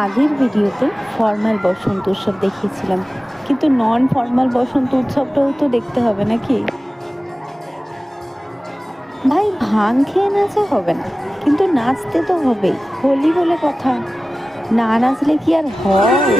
আগের ভিডিওতে ফর্মাল বসন্ত উৎসব দেখিয়েছিলাম, কিন্তু নন ফর্মাল বসন্ত উৎসবটাও তো দেখতে হবে নাকি? ভাই ভাং খেয়ে নাচা হবে না, কিন্তু নাচতে তো হবেই, হোলি বলে কথা। না নাচলে কি আর হয়?